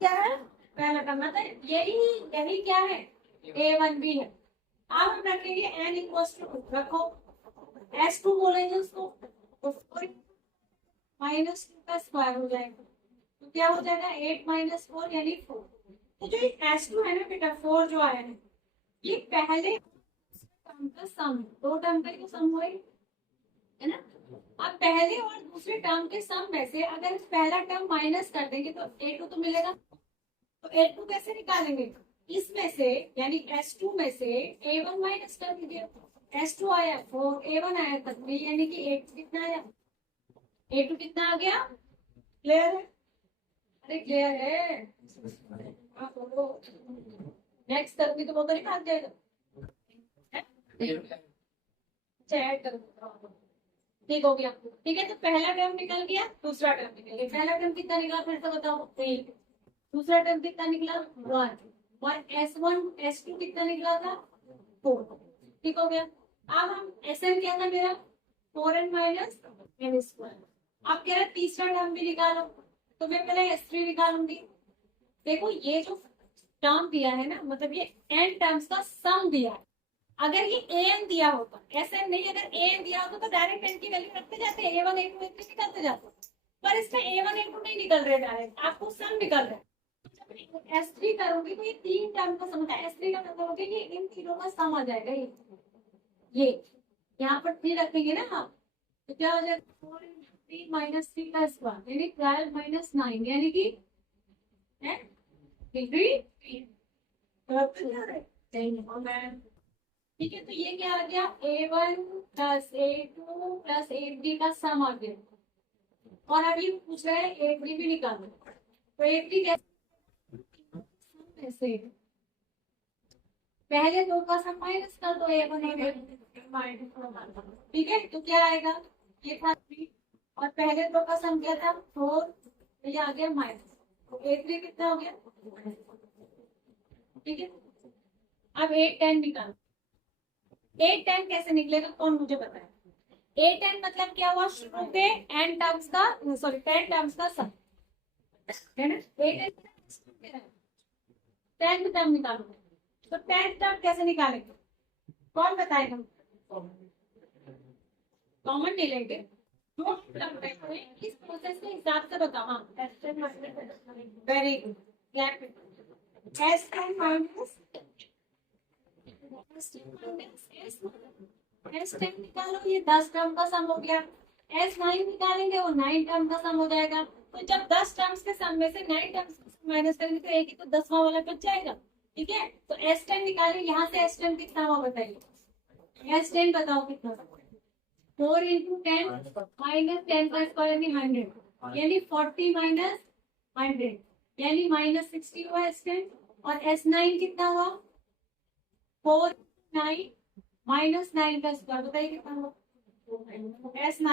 क्या है पहला टर्म, मतलब यही यही क्या है A1B है। अब हम रखेंगे n इक्वल्स टू रखो, S2 बोलेंगे उसको, तो माइनस टू का स्क्वायर हो जाएगा, तो क्या हो जाएगा 8 - 4 यानी 4। तो जो S2 है ना बेटा, 4 जो आया है, ये पहले टर्म का सम, दो टर्म का ही सम हुआ है ना। अब पहले और दूसरे टर्म के सम में से अगर पहला टर्म माइनस कर देंगे तो A2 तो मिलेगा। तो A2 कैसे निकालेंगे, इसमें से यानी S2 में से A1 माइनस कर दीजिए। S2 आया 4, A1 आया 3, यानी कि A2 कितना आया, A2 कितना आ गया, क्लियर है, अरे क्लियर है। हाँ बोलो, नेक्स्ट करूंगी तो वो तो नहीं भाग जाएगा। चैट करो, ठीक हो गया। ठीक है, तो पहला टर्म निकल गया, दूसरा टर्म निकल गया। पहला टर्म कितना निकला फिर से बताओ, 3। दूसरा टर्म कितना निकला, 1। और S1 S2 कितना निकला था, 4। ठीक हो गया। अब हम Sn क्या था मेरा, 4n माइनस n स्क्वायर। अब कह रहा है तीसरा टर्म भी निकालो, तो मैं पहले S3 निकालूंगी। देखो ये जो टर्म दिया है ना, मतलब ये n टर्म्स का सम दिया है। अगर ये an दिया होता, ऐसे नहीं, अगर an दिया होता तो डायरेक्ट n की वैल्यू रखते जाते, A1 A2 A3 निकलते जाते, पर इसमें A1 A2 नहीं निकल रहे, डायरेक्ट आपको सम निकल रहा है। जब S3 करोगे तो ये तीन टर्म का सम होता है, S3 का मतलब होगा कि इन तीनों का सम आ जाएगा। ये यहाँ पर 3 रखेंगे ना आप, तो क्या हो जाएगा 4 माइनस 3 का स्क्वायर, यानी 12 माइनस 9, यानी कि डिग्री। ठीक है, तो ये क्या आ गया, A1 plus A2 plus A3 का सम आ गया। और अब ये पूछ रहे हैं A3 भी निकालना, तो A3 कैसे, पहले दो का सम माइनस कर दो, A1 और A2। ठीक है, तो क्या आएगा, ये था 3, और पहले दो का सम क्या था 4, तो ये आ गया माइनस, तो A3 कितना हो गया। ठीक है, अब 8 10 निकालो। 8 10 कैसे निकलेगा, कौन मुझे बताए। 8 10 मतलब क्या हुआ, शुरू के एन टर्म्स का, सॉरी 10 टर्म्स का सम है ना। 8 10 टर्म निकालो, तो 10 टर्म कैसे निकालेंगे, कौन बताएगा, कॉमन नहीं लेंगे, जो टर्म है इस प्रोसेस के हिसाब से बताओ। हाँ, very good, S ten minus S10 निकालो, ये 10 टर्म का सम हो गया। S9 निकालेंगे, वो 9 टर्म का सम हो जाएगा। तो जब 10 टर्म्स के सम में से 9 टर्म्स माइनस करेंगे तो एक ही, तो 10वां वाला बच जाएगा। ठीक है, तो S10 निकालिए, यहाँ से S10 कितना हुआ बताइए, S10 बताओ कितना, 4 × 10 माइनस 10 का स्क्वायर यानी 100, यानी 40 माइनस 100, यानी -60 हुआ S10। और S9 कितना हुआ, 4 9 - 9 का स्क्वायर, बताइए कितना हुआ S9,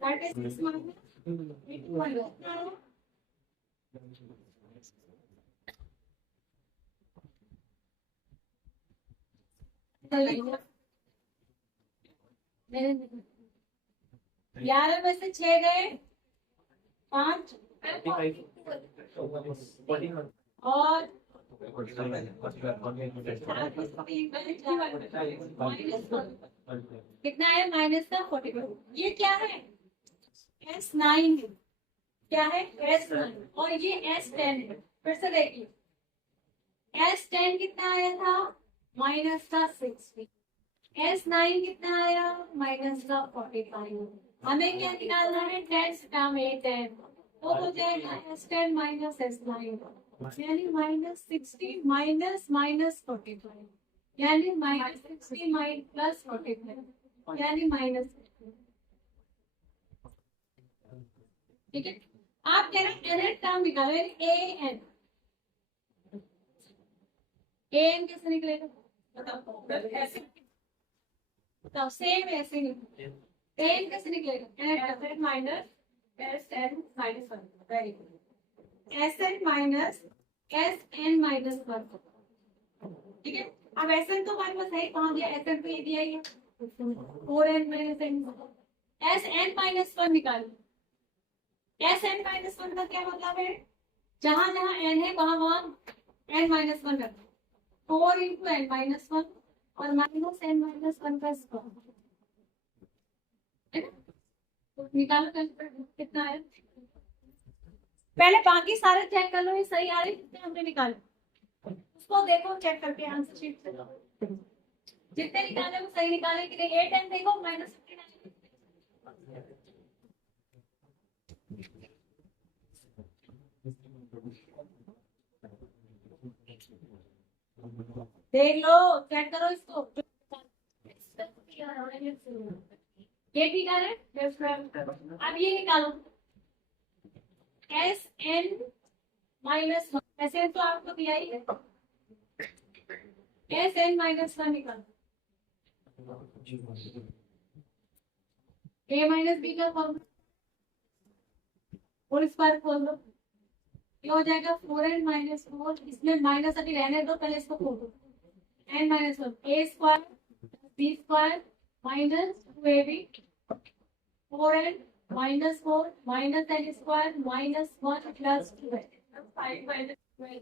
36 माइनस, ग्यारह में से 6 गए, 5, और कितना है -का 44। ये क्या है, S9, क्या है S9, और ये S10 है। फिर से देखिए, S10 कितना आया था, -60, S9 कितना आया, -45। हमें क्या निकालना है, 10 टर्म A10, तो हो जाएगा S10 माइनस S9, यानी -60 माइनस -45, यानी -60 प्लस 45, यानी माइनस। ठीक है, आप कह रहे हैं nth टर्म निकालो, AN, AN कैसे निकलेगा, बताओ ऐसे, बताओ सेम ऐसे निकलेगा, AN कैसे निकलेगा, SN minus SN minus 1, very good, SN minus SN minus 1। ठीक है, अब SN तो हमारे पास है, कहाँ दिया, SN तो ये दिया ही है, 4n minus n, SN minus 1 निकालो, एस एन माइनस वन का क्या मतलब है, जहां जहां एन है वहां वहां एन माइनस वन रखना, 4 इंटू एन माइनस वन और माइनस एन माइनस वन का स्क्वायर, है ना? तो निकालो कितना है, पहले बाकी सारे चेक कर लो ये सही आ रहे कितने हमने निकाले, उसको देखो चेक करके आंसर शीट से जितने निकाले वो सही निकाले कि नहीं। 8 एन देखो माइनस 59 देख लो, चेक करो इसको, ये ठीक है। अब ये निकालो एस एन माइनस वन, ऐसे तो आपको दिया ही है, एस एन माइनस वन निकालो, ए माइनस बी का फॉर्मूला और इस बार खोल दो, ये हो जाएगा 4n माइनस 4, इसमें माइनस अभी रहने दो, पहले इसको खोल दो, n minus one a square b square minus 2ab 4n minus 4 minus N square minus 1 plus 2 5 minus 12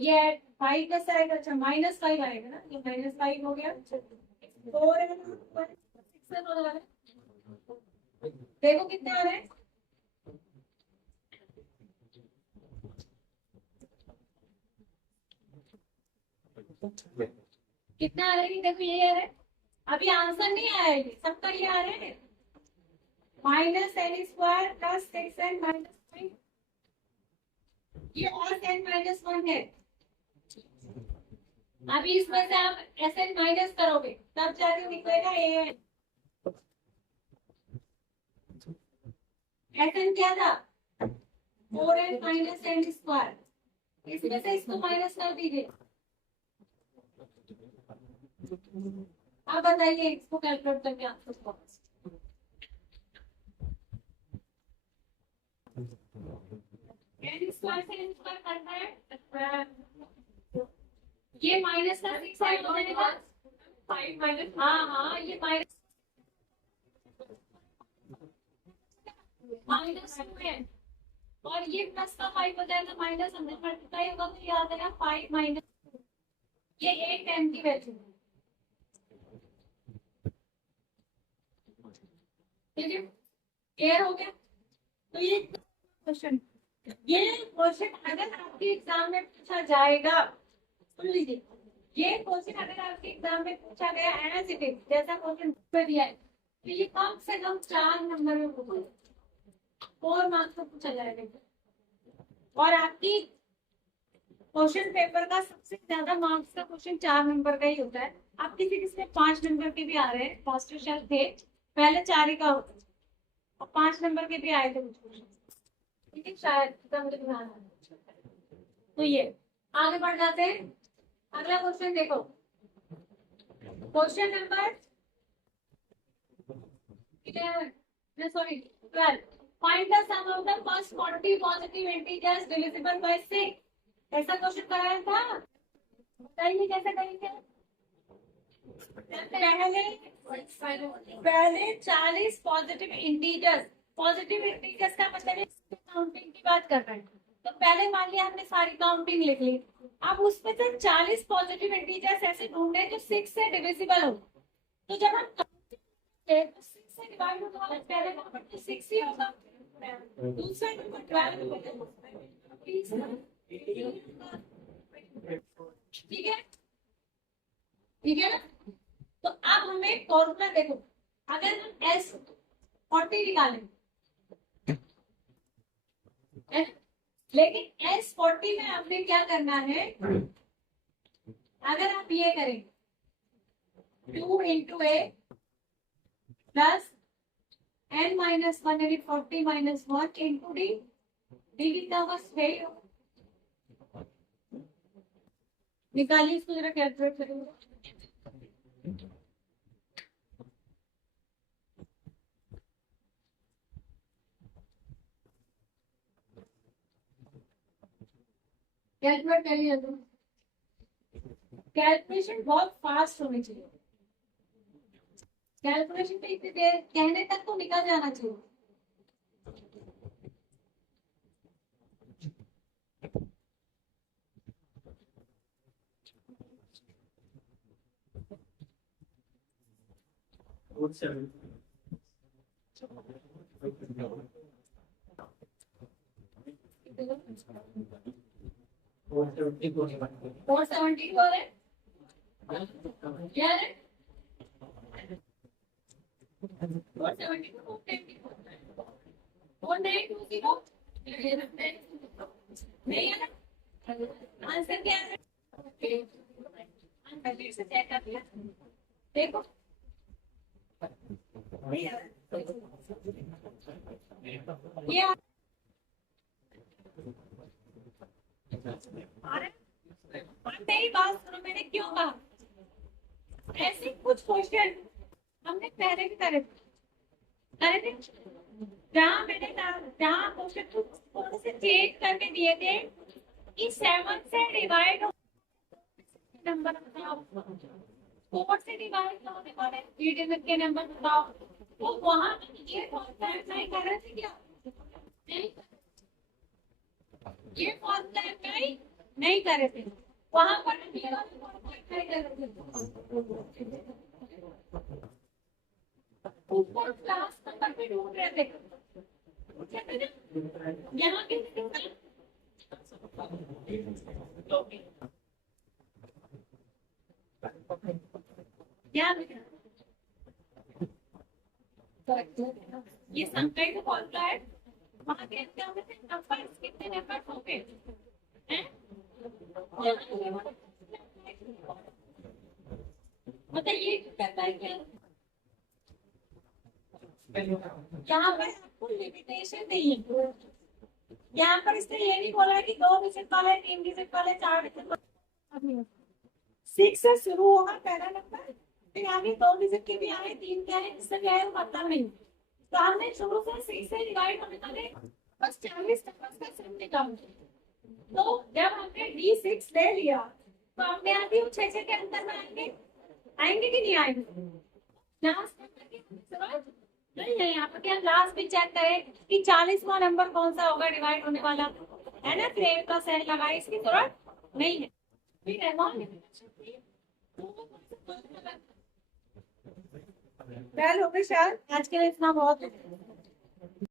ये 5 का साइड, अच्छा माइनस 5 आएगा ना, ये माइनस 5 हो गया 4n 6 हो रहा है, देखो कितने आ रहे हैं, कितना आ रहा है, देखो ये आ रहा है, अभी आंसर नहीं आया है, सबका ये आ रहा है minus N square plus 6n minus 5, ये और n माइनस 1 है, अभी इसमें से आप एस एन माइनस करोगे तब जाके निकलेगा ए एन, एस एन क्या था 4n माइनस एन स्क्वायर, इसमें से इसको माइनस कर दीजिए, अब बताइए इसको कैलकुलेट करके आंसर को, एन स्क्वायर से एन स्क्वायर करना है, ये माइनस का 6 साइड हो जाएगा 5 माइनस, हाँ हाँ ये माइनस माइनस 2n और ये प्लस का 5 हो जाएगा, माइनस 100 मल्टीप्लाई होगा तो ये आ जाएगा 5 माइनस, ये 8n की वैल्यू, ठीक है क्लियर हो गया। तो ये क्वेश्चन, ये क्वेश्चन अगर आपके एग्जाम में पूछा जाएगा, सुन लीजिए, ये क्वेश्चन अगर आपके एग्जाम में पूछा गया एज इट इज जैसा क्वेश्चन पे दिया है तो ये कम से कम 4 नंबर में पूछा, 4 मार्क्स में पूछा जाएगा, और आपकी क्वेश्चन पेपर का सबसे ज्यादा मार्क्स का क्वेश्चन 4 नंबर का ही होता है, आप किसी किसी में 5 नंबर के भी आ रहे हैं, फर्स्ट क्वेश्चन थे पहले 4 ही का होता है और 5 नंबर के भी आए थे कुछ क्वेश्चन, ठीक है शायद इतना मुझे ध्यान है। तो ये आगे बढ़ जाते हैं, अगला क्वेश्चन देखो, question number sorry 12, find the sum of the first 40 positive integers divisible by 6, ऐसा क्वेश्चन कराया था, बताइए कैसे करेंगे, पहले 40 पॉजिटिव इंटीजर्स का मतलब काउंटिंग की बात कर रहे हैं, तो पहले मान लिया हमने सारी काउंटिंग लिख ली, अब उसमें से 40 पॉजिटिव इंटीजर्स ऐसे ढूंढे जो 6 से डिविजिबल हो, तो जब हम 6 से डिवाइड होने वाला पहले नंबर तो 6 ही होगा, दूसरा नंबर 12 ठीक है, ठीक है ना। तो अब हमें फॉर्मूला देखो, अगर हम S40 निकालें, लेकिन S40 में आपने क्या करना है, अगर आप ये करें 2 इंटू ए प्लस n माइनस 1 यानी 40 माइनस 1 इंटू डी, डी कितना होगा 6, निकालिए इसको जरा कैलकुलेट करेंगे, कैलकुलेट करिए, कैलकुलेशन बहुत फास्ट होनी चाहिए, कैलकुलेशन पे इतनी देर कहने तक तो निकल जाना चाहिए। फोर 470 हो रहे क्या है 470 4920 नहीं है ना आंसर क्या है आंसर फिर से चेक कर लिया देखो ये मेरी बात सुनो मैंने क्यों कहा ऐसे कुछ क्वेश्चन हमने पहले भी करे थे जहाँ मैंने जहाँ क्वेश्चन थोड़े से चेंज करके दिए थे कि 7 से डिवाइड नंबर बताओ 4 से डिवाइड होने वाले 3 डिजिट के नंबर बताओ तो वहाँ ये फॉर्मूला अप्लाई कर रहे थे क्या नहीं ये फॉर्मूला अप्लाई नहीं कर रहे थे वहां पर ये वाला फॉर्मूला अप्लाई कर रहे थे ऊपर क्लास नंबर पे ढूंढ रहे थे यहाँ पे क्या ये संख्या का फॉर्मूला है वहां के क्या में से नंबर कितने नंबर होंगे हैं मतलब ये करता है क्या यहाँ पर आपको लिमिटेशन नहीं है यहाँ पर इसने ये नहीं बोला कि 2 डिजिट वाले 3 डिजिट वाले 4 डिजिट वाले 6 से शुरू होगा पहला नंबर फिर आगे 2 डिजिट के भी आगे 3 के आगे इससे क्या है मतलब नहीं तो हमने शुरू से 6 से डिवाइड होने वाले बस 40 नंबर का सम निकाल तो जब हमने D6 ले लिया तो अपने आप ही 6 के अंतर में आएंगे कि नहीं आएंगे लास्ट नंबर की जरूरत नहीं है यहाँ पर क्या लास्ट भी चेक करें कि 40वां नंबर कौन सा होगा डिवाइड होने वाला है ना फिर एक का सेल लगाए इसकी जरूरत नहीं है ठीक है हो गई शायद आज के लिए इतना बहुत